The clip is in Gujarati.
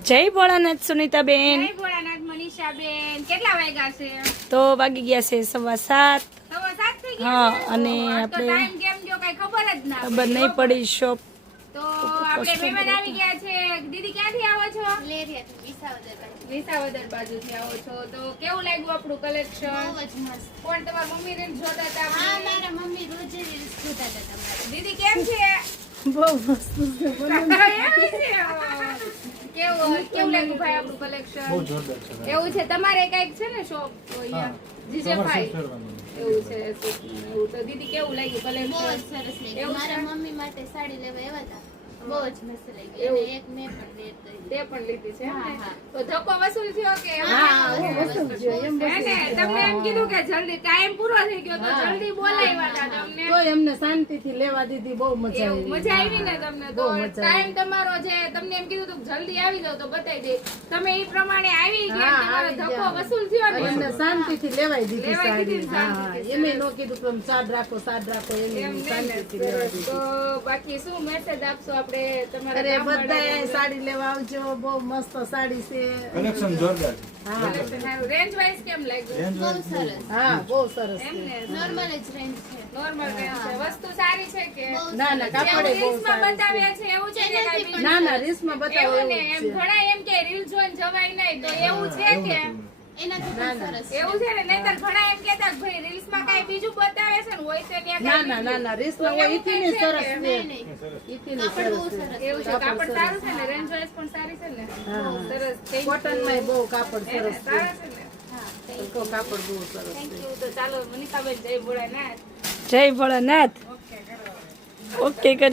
જય ભોળાનાથ સુનીતાબેન. જય ભોળાનાથ મનીષાબેન. કેટલા વાગ્યા છે? તો વાગી ગયા છે 7:15. 7:15 થઈ હા, ગયા છે? અને ઓહો, આજ તો આપણે ટાઈમ કેમ ગયો કઈ ખબર જ ના ખબર નહીં પડી શોપ. તો આપણે મહેમાન આવી ગયા છે. દીદી ક્યાંથી આવો છો? વિસાવદર બાજુથી આવો છો. તો કેવું લાગ્યું આપણું કલેક્શન? કોણ તમારા મમ્મી રીલ્સ જોતા હતા? દીદી કેમ છે? બહુ મસ્ત છે. કેવું લાગ્યું ભાઈ આપણું કલેક્શન? એવું છે તમારે કઈક છે ને શોપ અહીંયા જીજેભાઈ એવું છે એવું. તો દીદી કેવું લાગ્યું કલેક્શન? મમ્મી માટે સાડી લેવા આવ્યા હતા. બહુ જ મસ્ત લાગી. એવું? એક મેં પણ વેર કરી. તે પણ લીધી છે એમ ને? હા. તો ધક્કો વસૂલ થયો કે એમ? હા, વસૂલ થયો, એમ હે ને? તમને એમ કીધું કે જલ્દી ટાઈમ પૂરો થઈ ગયો તો જલ્દી બોલાવ્યા હતા તમને. તોય એમને શાંતિથી લેવા દીધી. બહુ મજા એવું આવી. મજા આવી ને તમને? તો બહુ મજા આવી. ટાઈમ તમારો છે તમને એમ કીધું તું જલ્દી આવી જાવ તો બતાવી દે. તમે એ પ્રમાણે આવી ગયા. હા, તમારો આવી ધક્કો ગયા. વસૂલ થયો ને? એમને શાંતિથી લેવાઈ દીધી લેવાઈ સાડી. દીધી હા, શાંતિથી. એમે નો કીધું કે આમ સાદ રાખો એમ એમ નહીં ને? શાંતિથી લેવા સરસ. તો દીધી. બાકી શું મેસેજ આપશો આપણે તમારા અરે ગામવાળાને? બધાએ સાડી લેવા આવજો. બહુ મસ્ત સાડી છે. કલેક્શન જોરદાર છે. હા Collection સારું. Range wise કેમ લાગ્યું? રેન્જ બહુ વાઇઝ સરસ. હા, બહુ સરસ એમ છે. ને? નોર્મલ જ રેન્જ છે. Normal range છે. વસ્તુ સારી છે કે? બહુ ના ના કાપડે જેવું બહુ રીલ્સમાં સારું બતાવ્યા છે એવું છે કે કાંઈ બીજું? ના ના રીલ્સમાં બતાવો એવું ને એવું એમ જ છે. ઘણા એમ કે રીલ જોઈને જવાય નહીં તો એવું છે કે એનાથી ના, પણ ના. સરસ છે. એવું છે ને નહીંતર ઘણા એમ કહેતા કે ભાઈ રીલ્સમાં કાંઈ બીજું બતાવે છે ને હોય તો ત્યાં ના કાંઈ ના ના ના રીલ્સમાં તો હોય એવું ઈથી કંઈ છે સરસ કે? છે. નહીં, નહીં. ઈથી કાપડ બહુ સરસ સરસ. છે. એવું છે કાપડ સારું છે ને રેન્જ વાઇઝ પણ સારી છે ને હા. સરસ thank you. કોટનમાં બહુ કાપડ હે ને? સરસ છે. સારા છે ને હા, તો કાપડ બહુ સરસ થેન્ક છે. યુ. તો ચાલો મનીષાબેન જય ભોળાનાથ. જય ભોળાનાથ. ઓકે કરો. ઓકે કરો.